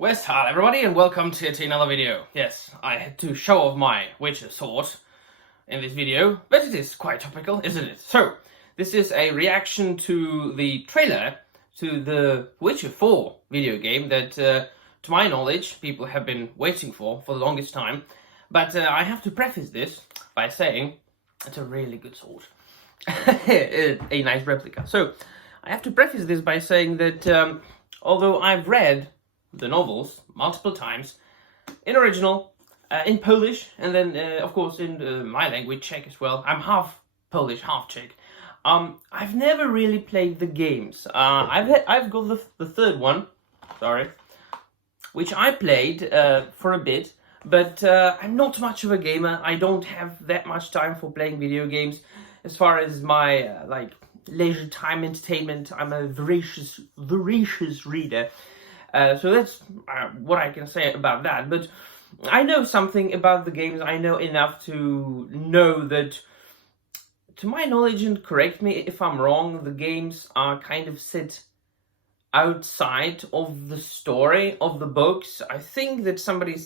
West, hi everybody, and welcome to another video. Yes, I had to show off my Witcher sword in this video, but it is quite topical, isn't it? So, this is a reaction to the trailer to the Witcher 4 video game that, to my knowledge, people have been waiting for the longest time. But I have to preface this by saying it's a really good sword. A nice replica. So, I have to preface this by saying that although I've read the novels multiple times in original, in Polish, and then of course in my language, Czech as well. I'm half Polish, half Czech. I've never really played the games. I've got the third one, sorry, which I played for a bit, but I'm not much of a gamer. I don't have that much time for playing video games. As far as my leisure time entertainment, I'm a voracious reader. So that's what I can say about that. But I know something about the games. I know enough to know that, to my knowledge, and correct me if I'm wrong, the games are kind of set outside of the story of the books. I think that somebody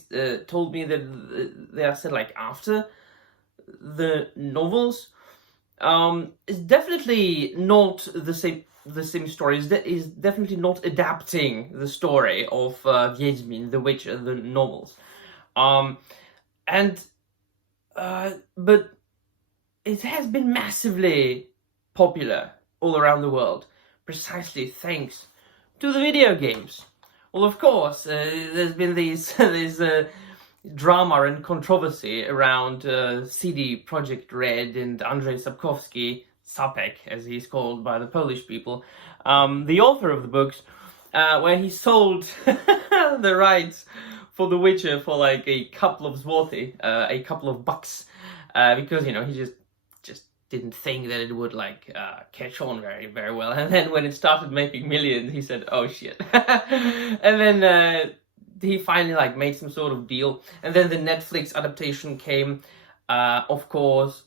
told me that they are set like after the novels. It's definitely not the same story. Is definitely not adapting the story of Wiedźmin, The Witcher, the novels. But it has been massively popular all around the world, precisely thanks to the video games. Well, of course, there's been this drama and controversy around CD Projekt Red and Andrzej Sapkowski, as he's called by the Polish people, the author of the books, where he sold the rights for The Witcher for like a couple of zloty, a couple of bucks, because, you know, he just didn't think that it would catch on very well. And then when it started making millions, he said, "Oh shit!" And then he finally made some sort of deal. And then the Netflix adaptation came, of course,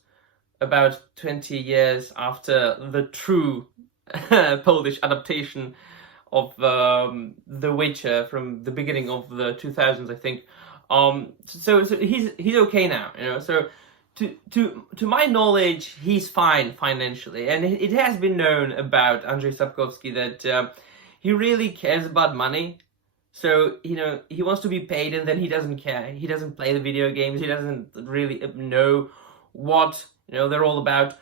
about 20 years after the true Polish adaptation of The Witcher from the beginning of the 2000s, I think. So he's okay now, you know. So to my knowledge, he's fine financially, and it has been known about Andrzej Sapkowski that he really cares about money. So, you know, he wants to be paid, and then he doesn't care. He doesn't play the video games. He doesn't really know what, you know, they're all about.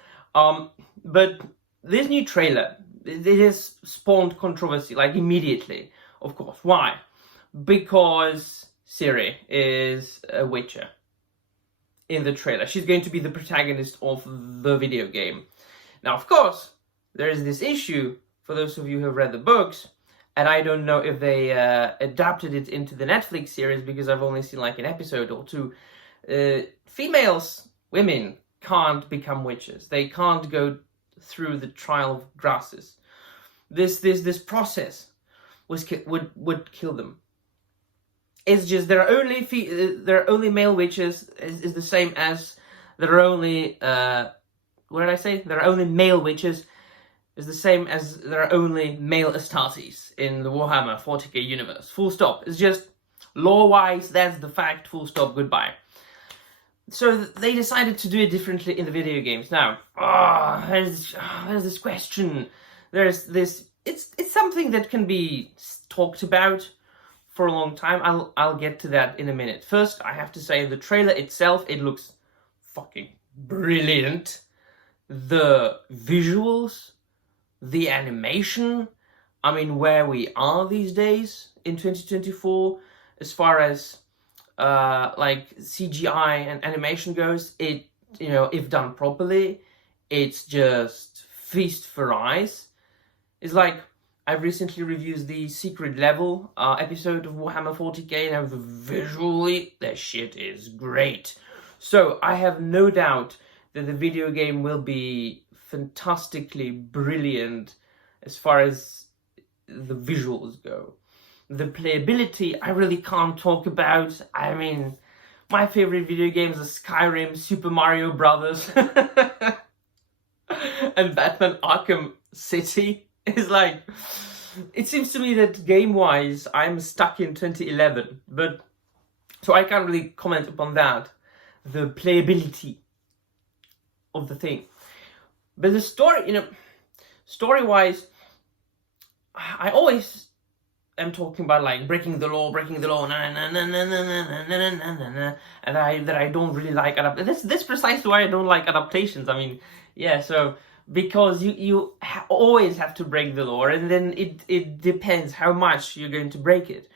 But this new trailer, it has spawned controversy, immediately, of course. Why? Because Ciri is a Witcher in the trailer. She's going to be the protagonist of the video game. Now, of course, there is this issue, for those of you who have read the books, and I don't know if they adapted it into the Netflix series, because I've only seen an episode or two. Women can't become witches. They can't go through the trial of grasses. This process would kill them. It's just there are only male witches is the same as there are only what did I say? There are only male witches is the same as there are only male Astartes in the Warhammer 40k universe. Full stop. It's just lore-wise, that's the fact. Full stop. Goodbye. So they decided to do it differently in the video games. Now, there's this question. There's this. It's something that can be talked about for a long time. I'll get to that in a minute. First, I have to say the trailer itself, it looks fucking brilliant. The visuals, the animation, I mean, where we are these days in 2024, as far as CGI and animation goes, it, you know, if done properly, it's just feast for eyes. It's like, I've recently reviewed the Secret Level episode of Warhammer 40k, and visually, that shit is great. So I have no doubt that the video game will be fantastically brilliant as far as the visuals go. The playability, I really can't talk about. I mean, my favorite video games are Skyrim, Super Mario Brothers, and Batman Arkham City. It's it seems to me that game-wise, I'm stuck in 2011, but so I can't really comment upon that, the playability of the thing. But the story, story-wise, I always am talking about like breaking the law, and I don't really like adaptations. This precisely why I don't like adaptations. I mean, yeah, so because you always have to break the law, and then it depends how much you're going to break it.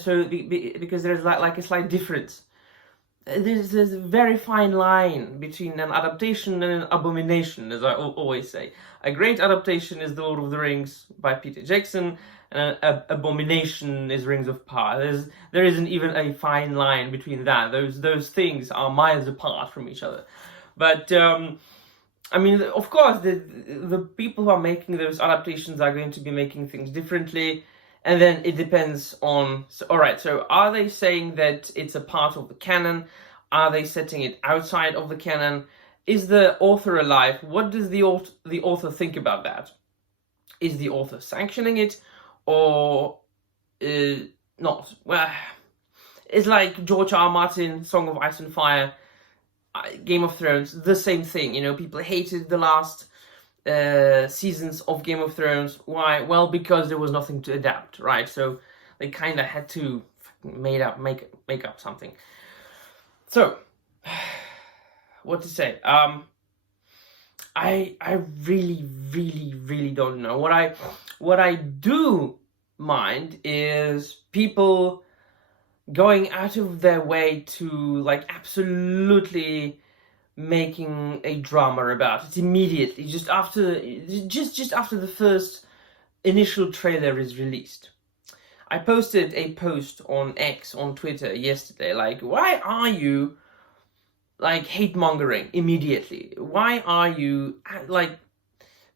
So because there's like a slight difference. There's a very fine line between an adaptation and an abomination, as I always say. A great adaptation is The Lord of the Rings by Peter Jackson, and an abomination is Rings of Power. There isn't even a fine line between that. Those things are miles apart from each other. But I mean, of course, the people who are making those adaptations are going to be making things differently. And then it depends on, alright, so are they saying that it's a part of the canon? Are they setting it outside of the canon? Is the author alive? What does the author think about that? Is the author sanctioning it or not? Well, it's like George R. Martin, Song of Ice and Fire, Game of Thrones, the same thing. People hated the last seasons of Game of Thrones. Why? Well, because there was nothing to adapt, right? So they kind of had to make up something. So what to say? I really don't know. What I do mind is people going out of their way to like absolutely making a drama about it immediately, just after the first initial trailer is released. I posted a post on X, on Twitter yesterday, like, why are you like hate mongering immediately? Why are you like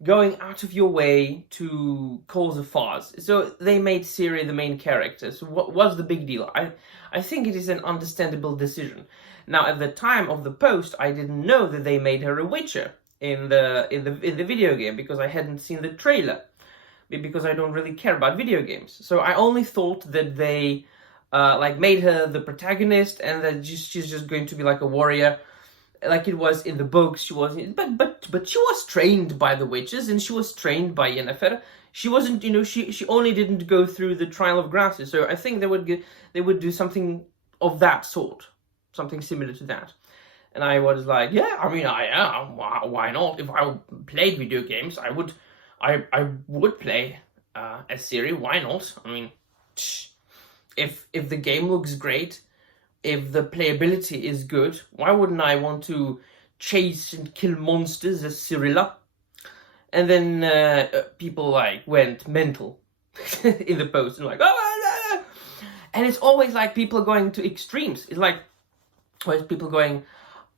going out of your way to cause a fuss? So they made Ciri the main character. So what's the big deal? I think it is an understandable decision. Now, at the time of the post, I didn't know that they made her a Witcher in the video game, because I hadn't seen the trailer, because I don't really care about video games. So I only thought that they like made her the protagonist, and that she's just going to be like a warrior, like it was in the books. She was, but she was trained by the witches, and she was trained by Yennefer. She wasn't, she only didn't go through the trial of grasses. So I think they would do something of that sort. Something similar to that. And I was like, yeah, I mean, why not? If I played video games, I would play as Ciri. Why not? I mean, if the game looks great, if the playability is good, why wouldn't I want to chase and kill monsters as Cirilla? And then people like went mental in the post and like, oh, and it's always like people going to extremes. It's like, where's people going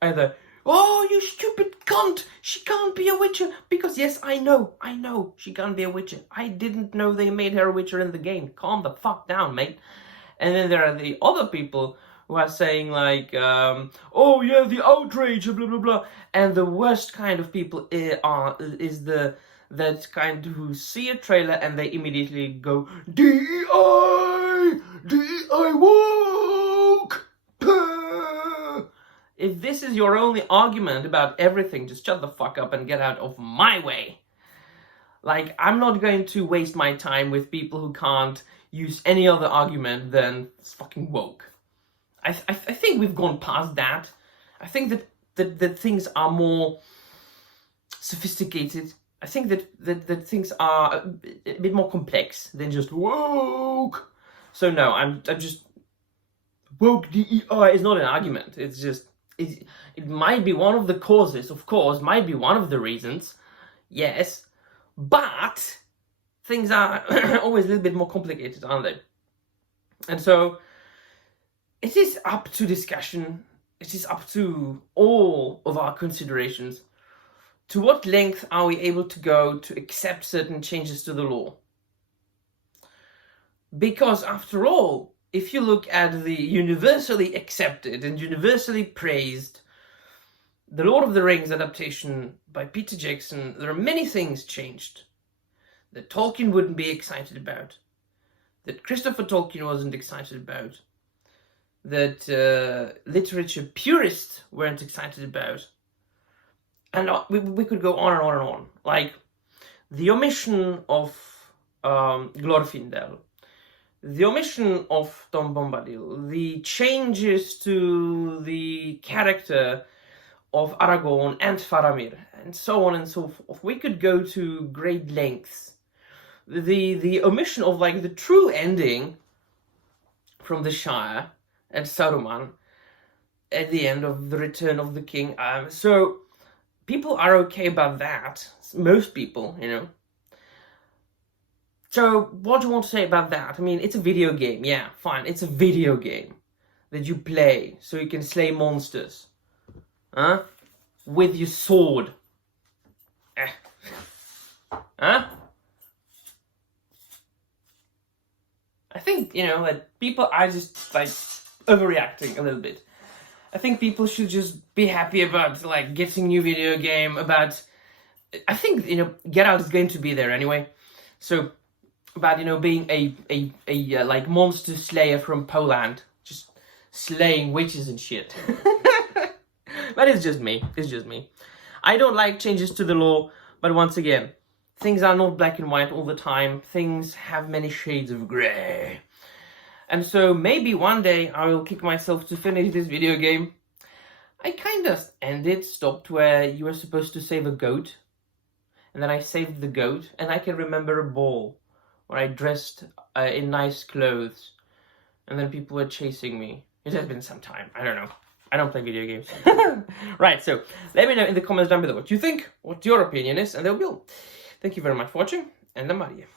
either, oh, you stupid cunt, she can't be a Witcher, because yes, I know, she can't be a Witcher. I didn't know they made her a Witcher in the game. Calm the fuck down, mate. And then there are the other people who are saying like, oh yeah, the outrage, blah, blah, blah. And the worst kind of people is that kind who see a trailer and they immediately go, DEI woke! If this is your only argument about everything, just shut the fuck up and get out of my way. Like, I'm not going to waste my time with people who can't use any other argument than fucking woke. I think we've gone past that. I think that things are more sophisticated. I think that things are a bit more complex than just woke. So no, I'm just, woke DEI is not an argument. It's just, it might be one of the causes, of course, might be one of the reasons, yes, but things are always a little bit more complicated, aren't they? And so it is up to discussion, it is up to all of our considerations. To what length are we able to go to accept certain changes to the law? Because after all, if you look at the universally accepted and universally praised The Lord of the Rings adaptation by Peter Jackson, there are many things changed. that Tolkien wouldn't be excited about, that Christopher Tolkien wasn't excited about, that literature purists weren't excited about. And we could go on and on and on. Like, the omission of Glorfindel, the omission of Tom Bombadil, the changes to the character of Aragorn and Faramir, and so on and so forth. We could go to great lengths. The omission of, like, the true ending from the Shire and Saruman at the end of the Return of the King. So people are okay about that. Most people, you know. So what do you want to say about that? I mean, it's a video game. Yeah, fine. It's a video game that you play so you can slay monsters. Huh? With your sword. Huh? I think, you know, that people are just, like, overreacting a little bit. I think people should just be happy about, like, getting a new video game, about... I think, you know, Get Out is going to be there anyway. So, about, you know, being a like, monster slayer from Poland. Just slaying witches and shit. But it's just me. It's just me. I don't like changes to the law, but once again, things are not black and white all the time. Things have many shades of grey. And so maybe one day I will kick myself to finish this video game. I kind of stopped where you were supposed to save a goat. And then I saved the goat, and I can remember a ball where I dressed in nice clothes. And then people were chasing me. It has been some time. I don't know. I don't play video games. Right, so let me know in the comments down below what you think, what your opinion is, and there will be all. Thank you very much for watching, and I'm out of here.